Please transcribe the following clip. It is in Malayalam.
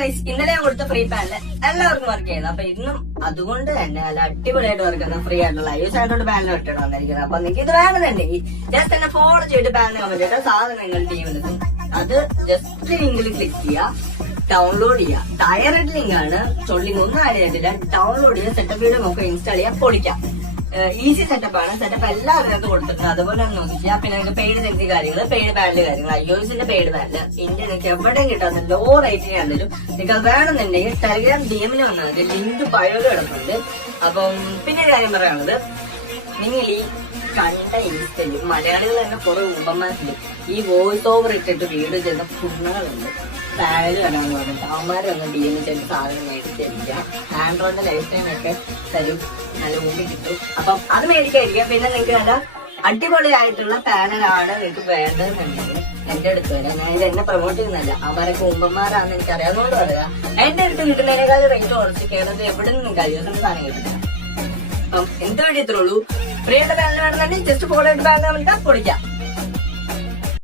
ഗൈസ്, ഇന്നലെ ഞാൻ കൊടുത്ത ഫ്രീ പാനല് എല്ലാവർക്കും വർക്ക് ചെയ്യുന്നത്. അപ്പൊ ഇന്നും അതുകൊണ്ട് തന്നെ നല്ല അടിപൊളിയായിട്ട് വർക്കുന്ന ഫ്രീ ആയിട്ടുള്ള യൂസ് ആയിട്ടോട്ട് പാനൽ ഇട്ടിട്ട് വന്നിരിക്കുന്നത്. അപ്പൊ നിങ്ങൾക്ക് ഇത് വേണമെന്നുണ്ടെങ്കിൽ ജസ്റ്റ് തന്നെ ഫോളോ ചെയ്തിട്ട് പാനൽ കമ്പിട്ട് സാധനങ്ങൾ ടീമിലും അത് ജസ്റ്റ് ലിങ്കിൽ ക്ലിക്ക് ചെയ്യുക, ഡൗൺലോഡ് ചെയ്യുക. ഡയറക്റ്റ് ലിങ്ക് ആണ്, ലിങ്ക് ഒന്നും ആഡ് ചെയ്തിട്ടില്ല. ഡൗൺലോഡ് ചെയ്യുക, സെറ്റപ്പ് വീഡിയോ നമുക്ക് ഇൻസ്റ്റാൾ ചെയ്യാം, പൊളിക്കാം. ഈസി സെറ്റപ്പ് ആണ്. സെറ്റപ്പ് എല്ലാവരും കൊടുത്തിട്ടുണ്ട്. അതുപോലെ ഒന്ന് നോക്കിയാ പിന്നെ നിങ്ങൾക്ക് പെയ്ഡ് സെൻസി കാര്യങ്ങൾ, പെയ്ഡ് പാനല് കാര്യങ്ങൾ, iOSന്റെ പെയ്ഡ് പാനല് ഇന്ത്യ നിങ്ങൾക്ക് എവിടെയും കിട്ടാത്ത ലോ റേറ്റിന് ആണെങ്കിലും നിങ്ങൾക്ക് വേണമെന്നുണ്ടെങ്കിൽ ടെലിഗ്രാം DM വന്നാൽ മതി. ലിങ്ക് ബയോയിൽ കിടക്കുന്നുണ്ട്. അപ്പം പിന്നെ കാര്യം പറയാനുള്ളത്, നിങ്ങൾ ഈ കണ്ട ഇൻസ്റ്റന്റ് മലയാളികൾ തന്നെ കുറെ ഉപന്മാരില് ഈ വോയിസ് ഓവർ ഇട്ടിട്ട് വീഡിയോ ചെയ്യുന്ന പുണ്ണകളുണ്ട്. പാനല് കണ്ടാന്ന് പറഞ്ഞിട്ട് അവന്മാര് വന്ന് DM ചെയ്ത് സാധനം മേടിച്ചിരിക്കുക. ആൻഡ്രോയിഡിന്റെ ലൈഫ് ടൈം ഒക്കെ തരും, നല്ല മുമ്പ് കിട്ടും. അപ്പം അത് മേടിക്കാതിരിക്കാം. പിന്നെ നിങ്ങൾക്ക് നല്ല അടിപൊളിയായിട്ടുള്ള പാനലാണ് നിങ്ങൾക്ക് വേണ്ടതെന്നുണ്ടെങ്കിൽ എന്റെ അടുത്ത് വരാം. ഞാൻ ഇത് എന്നെ പ്രൊമോട്ട് ചെയ്യുന്നല്ല, അവരൊക്കെ മുമ്പന്മാരാണെന്ന് എനിക്ക് അറിയാവുന്നതുകൊണ്ട് പറയാം. എന്റെ അടുത്ത് കിട്ടുന്നതിനേക്കാൾ റേറ്റ് കുറച്ച് കേരളത്തിൽ എവിടെ നിന്നും കഴിയുന്ന സാധനം കിട്ടില്ല. അപ്പം എന്ത് വേണ്ടി ഇത്രേ ഉള്ളൂ. ഫ്രീ ആയിട്ട് പാനൽ വേണമെന്നുണ്ടെങ്കിൽ ജസ്റ്റ് ഫോളോ ആയിട്ട് പാനൽ നമുക്ക് പൊളിക്കാം.